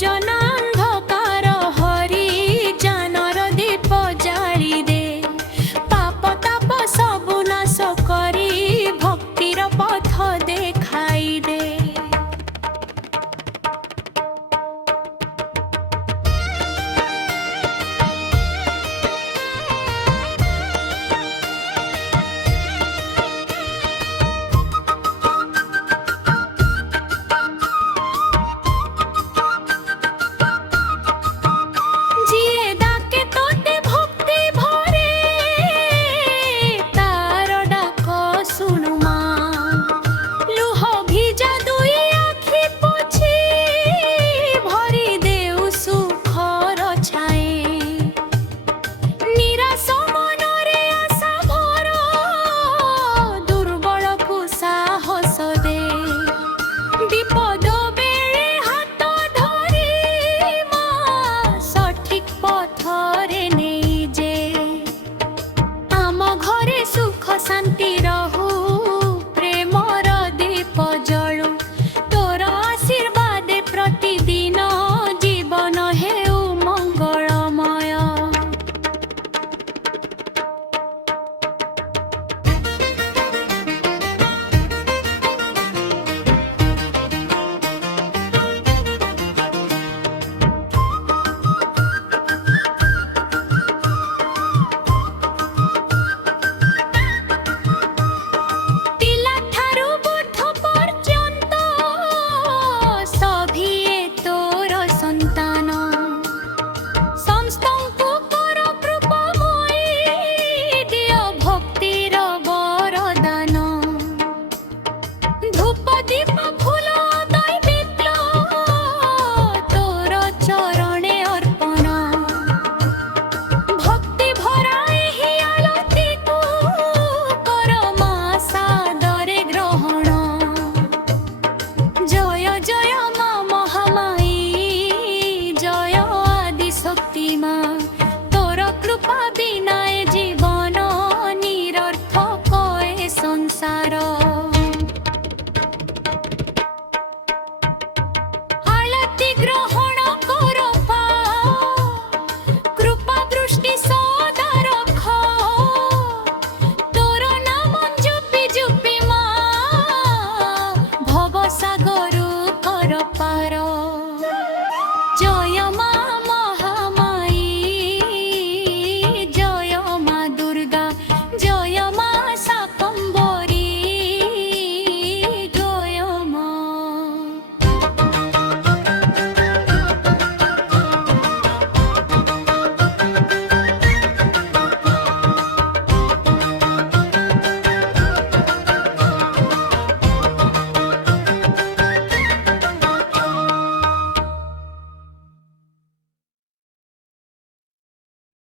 ଜନାନ୍ଧକାର ହରି ଜାନର ଦୀପ ଜାଳି ଦେ ପାପ ତାପ ସବୁ ନାଶ କରି ଭକ୍ତିର ପଥ ଦେଖାଇ ଦେ। ଯିଏ ଡାକେ ତୋତେ ଭକ୍ତି ଭରେ ତାର ଡାକ ଶୁଣୁ ମା। ଲୁହ ଭିଜା ଦୁଇ ଆଖି ପୋଛି ଭରି ଦେଉ ସୁଖର ଛାଏ। ନିରାଶ ମନରେ ଆଶା ଭର ଦୁର୍ବଳକୁ ସାହସ ଦେ। ବିପଦ ବେଳେ ହାତ ଧରି ମା ସଠିକ ପଥରେ ନେଇଯେ। ଆମ ଘରେ ସୁଖ ଶାନ୍ତି ରହୁ ପ୍ରେମର ଦୀପ ଜଳୁ ତୋର ଆଶୀର୍ବାଦେ ପ୍ରତିଦିନ ଜୀବନ ହେଉ ମଙ୍ଗଳମୟ। ପିଲା ଠାରୁ ବୃଦ୍ଧ ପର୍ଯ୍ୟନ୍ତ ସଭିଏ ତୋର ସନ୍ତାନ। ସମସ୍ତଙ୍କୁ କର କୃପାମୟୀ ଦିଅ ଭକ୍ତିର ବରଦାନ। ଧୂପ ଦୀପ ଫୁଲ ଦୈବିତ୍ୟ ତୋର ଚରଣେ ଅର୍ପଣ। ଭକ୍ତି ଭରା ଏହି ଆଳତୀକୁ କର ମା ସାଦରେ ଗ୍ରହଣ। ଜୟ ଜୟ ମା ମହାମାଇ ଜୟ ଆଦି ଶକ୍ତି ମା। ତୋର କୃପା ବିନା ଏ ଜୀବନ ନିରର୍ଥକ ଏ ସଂସାର। ଆଳତି ଗ୍ରହଣ କର ପା କୃପା ଦୃଷ୍ଟି ସଦା ରଖ। ତୋର ନାମ ଜପି ଜପି ମା ଭବ ସାଗର କର ପାର।